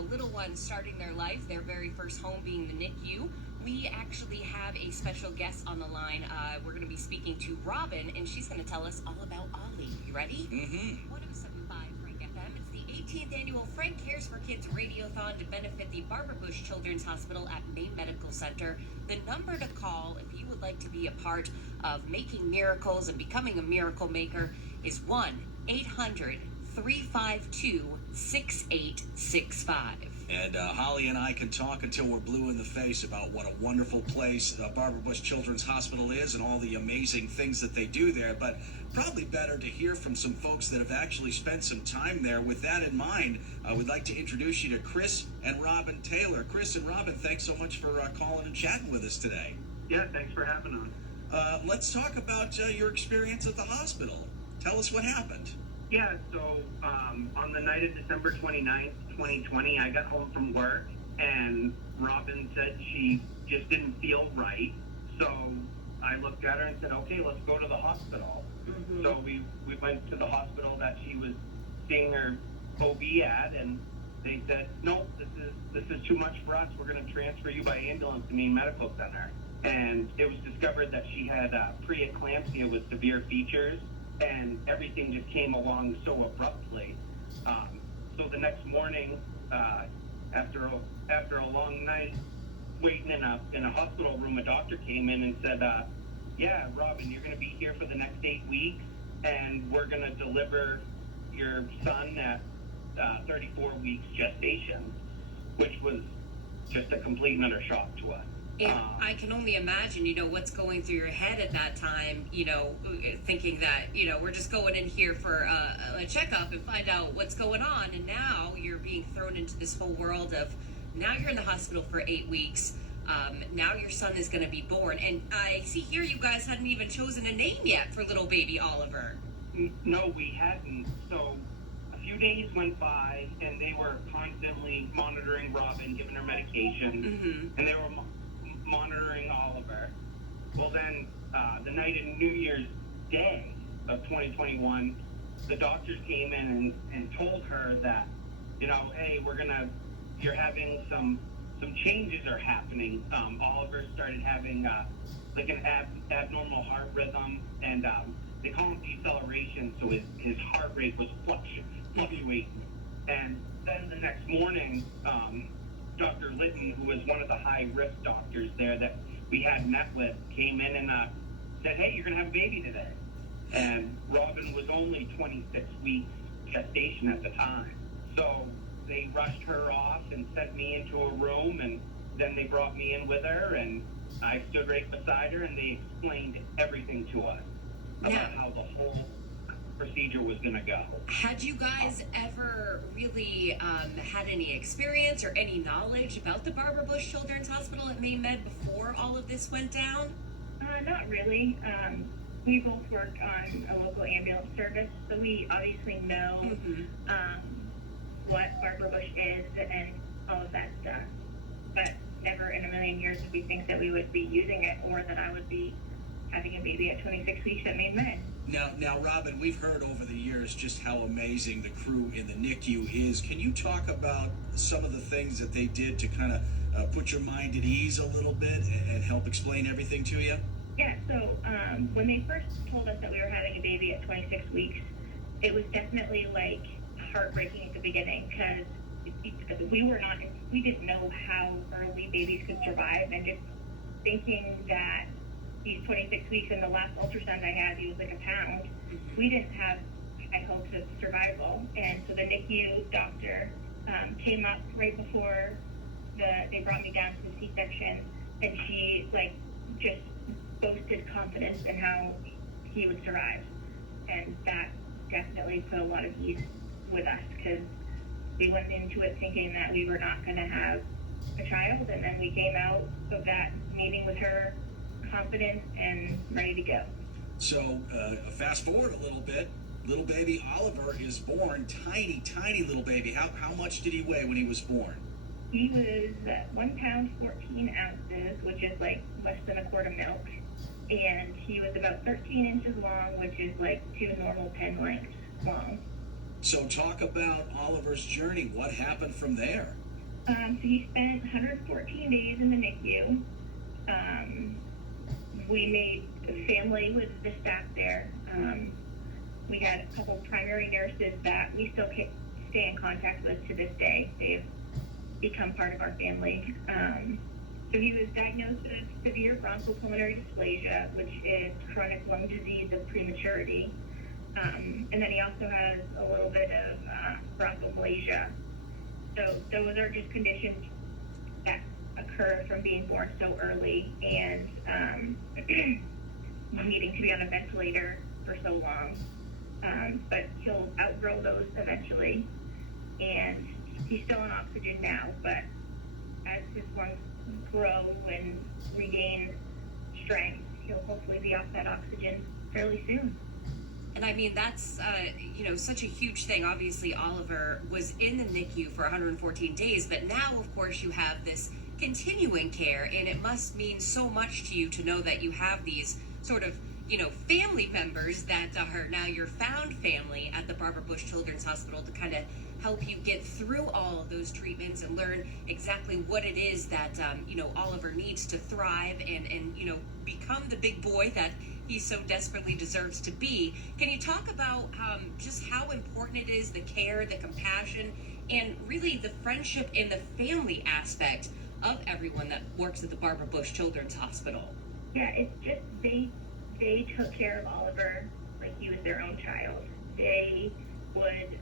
little ones starting their life, their very first home being the NICU. We actually have a special guest on the line. We're going to be speaking to Robin, and she's going to tell us all about Ollie. You ready? Mm-hmm. 107.5 Frank FM. It's the 18th annual Frank Cares for Kids Radiothon to benefit the Barbara Bush Children's Hospital at Maine Medical Center. The number to call if you would like to be a part of making miracles and becoming a miracle maker is 1-800-352-6865. And Holly and I can talk until we're blue in the face about what a wonderful place Barbara Bush Children's Hospital is and all the amazing things that they do there. But probably better to hear from some folks that have actually spent some time there. With that in mind, we'd like to introduce you to Chris and Robin Taylor. Chris and Robin, thanks so much for calling and chatting with us today. Yeah, thanks for having us. Let's talk about your experience at the hospital. Tell us what happened. Yeah, so on the night of December 29th, 2020, I got home from work, and Robin said she just didn't feel right. So I looked at her and said, okay, let's go to the hospital. Mm-hmm. So we went to the hospital that she was seeing her OB at, and they said, no, this is too much for us. We're going to transfer you by ambulance to Maine Medical Center. And it was discovered that she had preeclampsia with severe features, and everything just came along so abruptly. So the next morning, after a long night waiting in a hospital room, a doctor came in and said, yeah, Robin, you're going to be here for the next 8 weeks, and we're going to deliver your son at 34 weeks gestation, which was just a complete and utter shock to us. And I can only imagine, what's going through your head at that time, thinking that, we're just going in here for a checkup and find out what's going on. And now you're being thrown into this whole world of, now you're in the hospital for 8 weeks. Now your son is going to be born. And I see here you guys hadn't even chosen a name yet for little baby Oliver. No, we hadn't. So a few days went by, and they were constantly monitoring Robin, giving her medication, mm-hmm. and they were monitoring Oliver. Well, then the night of New Year's Day of 2021, the doctors came in and told her that, hey, you're having some changes are happening. Oliver started having like an abnormal heart rhythm, and they call it deceleration, so his heart rate was fluctuating. And then the next morning, Dr. Litton, who was one of the high-risk doctors there that we had met with, came in and said, hey, you're going to have a baby today. And Robin was only 26 weeks gestation at the time. So they rushed her off and sent me into a room, and then they brought me in with her, and I stood right beside her, and they explained everything to us about how the whole procedure was going to go. Had you guys ever really had any experience or any knowledge about the Barbara Bush Children's Hospital at Maine Med before all of this went down? Not really. We both work on a local ambulance service, so we obviously know mm-hmm. What Barbara Bush is and all of that stuff. But never in a million years did we think that we would be using it, or that I would be having a baby at 26 weeks at Maine Med. Now, Robin, we've heard over the years just how amazing the crew in the NICU is. Can you talk about some of the things that they did to kind of put your mind at ease a little bit and help explain everything to you? Yeah, so when they first told us that we were having a baby at 26 weeks, it was definitely like heartbreaking at the beginning, because we didn't know how early babies could survive, and just thinking that he's 26 weeks and the last ultrasound I had, he was like a pound. We didn't have high hopes of survival. And so the NICU doctor came up right before they brought me down to the C-section, and she just boasted confidence in how he would survive. And that definitely put a lot of ease with us, because we went into it thinking that we were not going to have a child, and then we came out of that meeting with her confident and ready to go. So fast forward a little bit, little baby Oliver is born, tiny little baby. How much did he weigh when he was born? He was 1 pound 14 ounces, which is like less than a quart of milk, and he was about 13 inches long, which is like 2 normal pen lengths long. So talk about Oliver's journey. What happened from there? So he spent 114 days in the NICU. We made a family with the staff there. We had a couple primary nurses that we still stay in contact with to this day. They've become part of our family. So he was diagnosed with severe bronchopulmonary dysplasia, which is chronic lung disease of prematurity. And then he also has a little bit of bronchoplasia. So those are just conditions that occur from being born so early and needing to be on a ventilator for so long. But he'll outgrow those eventually. And he's still on oxygen now, but as his lungs grow and regain strength, he'll hopefully be off that oxygen fairly soon. And I mean, that's, such a huge thing. Obviously, Oliver was in the NICU for 114 days, but now, of course, you have this continuing care, and it must mean so much to you to know that you have these sort of, family members that are now your found family at the Barbara Bush Children's Hospital to kind of help you get through all of those treatments and learn exactly what it is that, Oliver needs to thrive and become the big boy that he so desperately deserves to be. Can you talk about just how important it is, the care, the compassion, and really the friendship and the family aspect of everyone that works at the Barbara Bush Children's Hospital? Yeah, it's just they took care of Oliver like he was their own child. They would,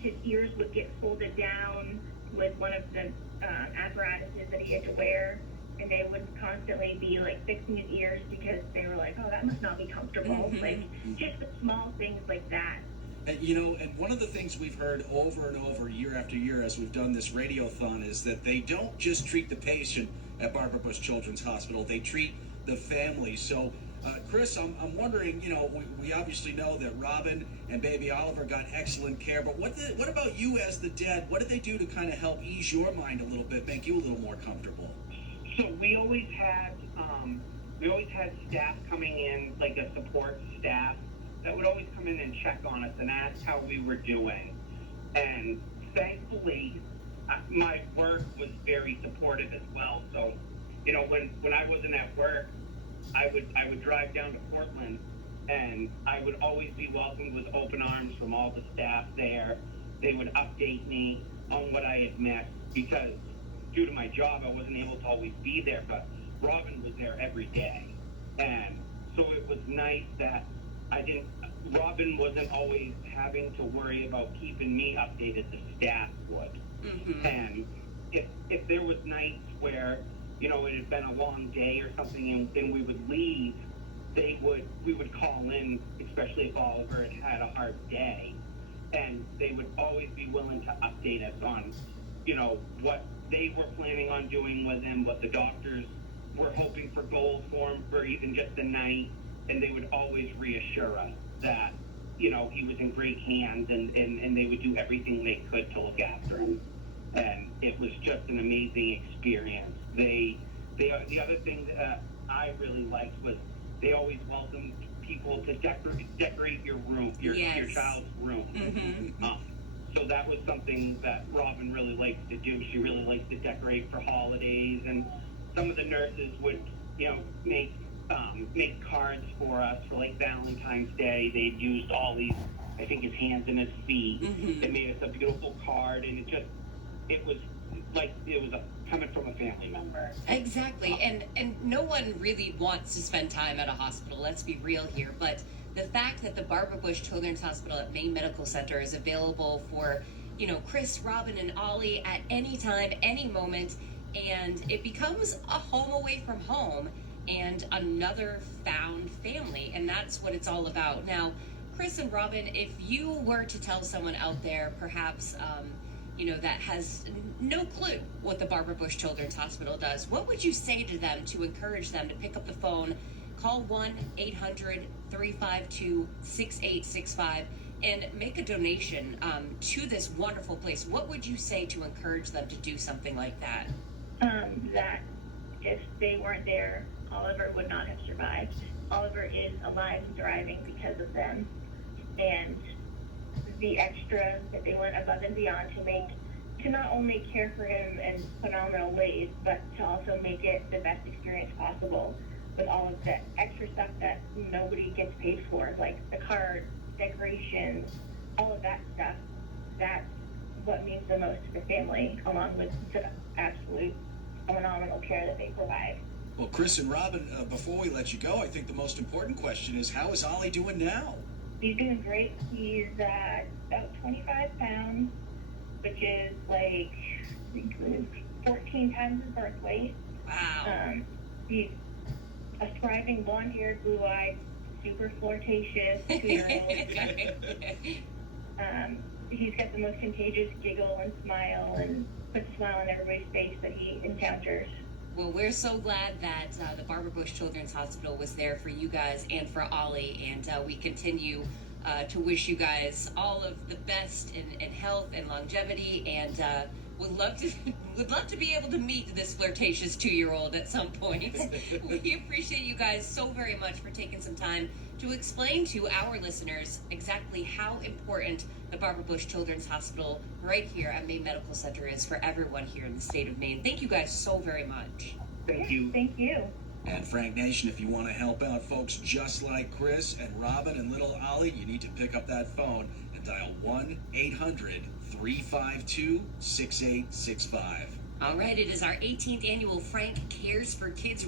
his ears would get folded down with one of the apparatuses that he had to wear, and they would constantly be fixing his ears because they were like, oh, that must not be comfortable. Just the small things like that. And one of the things we've heard over and over year after year as we've done this radiothon is that they don't just treat the patient at Barbara Bush Children's Hospital, they treat the family. So Chris, I'm wondering, we obviously know that Robin and baby Oliver got excellent care, but what about you as the dad? What did they do to kind of help ease your mind a little bit, make you a little more comfortable? So we always had staff coming in, like a support staff, that would always come in and check on us and ask how we were doing. And thankfully, my work was very supportive as well. So, when I wasn't at work, I would drive down to Portland, and I would always be welcomed with open arms from all the staff there. They would update me on what I had missed because due to my job, I wasn't able to always be there, but Robin was there every day. And so it was nice that Robin wasn't always having to worry about keeping me updated, the staff would. Mm-hmm. And if there was nights where, it had been a long day or something and we would leave, we would call in, especially if Oliver had a hard day, and they would always be willing to update us on, what they were planning on doing with him, what the doctors were hoping for goals for him for even just the night, and they would always reassure us that, he was in great hands and they would do everything they could to look after him. And it was just an amazing experience. The other thing that I really liked was they always welcomed people to decorate your room, your child's room. Mm-hmm. So that was something that Robin really likes to do. She really likes to decorate for holidays, and some of the nurses would, make cards for us for Valentine's Day. They'd used all these, I think, his hands and his feet. Mm-hmm. They made us a beautiful card, and it was coming from a family member. Exactly, and no one really wants to spend time at a hospital, let's be real here, but the fact that the Barbara Bush Children's Hospital at Maine Medical Center is available for, Chris, Robin, and Ollie at any time, any moment, and it becomes a home away from home and another found family, and that's what it's all about. Now, Chris and Robin, if you were to tell someone out there, perhaps, that has no clue what the Barbara Bush Children's Hospital does, what would you say to them to encourage them to pick up the phone, call 1-800-352-6865, and make a donation to this wonderful place? What would you say to encourage them to do something like that? That if they weren't there, Oliver would not have survived. Oliver is alive and thriving because of them. And the extra that they went above and beyond to make to not only care for him in phenomenal ways, but to also make it the best experience possible with all of the extra stuff that nobody gets paid for, like the cards, decorations, all of that stuff. That's what means the most to the family, along with the absolute phenomenal care that they provide. Well, Chris and Robin, before we let you go, I think the most important question is, how is Ollie doing now? He's doing great. He's about 25 pounds, which is like 14 times his birth weight. Wow. He's a thriving, blonde-haired, blue-eyed, super flirtatious 2-year-old. He's got the most contagious giggle and smile, and puts a smile on everybody's face that he encounters. Well, we're so glad that the Barbara Bush Children's Hospital was there for you guys and for Ollie, and we continue to wish you guys all of the best in health and longevity, and would love to be able to meet this flirtatious 2-year-old at some point. We appreciate you guys so very much for taking some time to explain to our listeners exactly how important the Barbara Bush Children's Hospital right here at Maine Medical Center is for everyone here in the state of Maine. Thank you guys so very much. Thank you. Thank you. And Frank Nation, if you want to help out folks just like Chris and Robin and little Ollie, you need to pick up that phone and dial 1-800-352-6865. All right, it is our 18th annual Frank Cares for Kids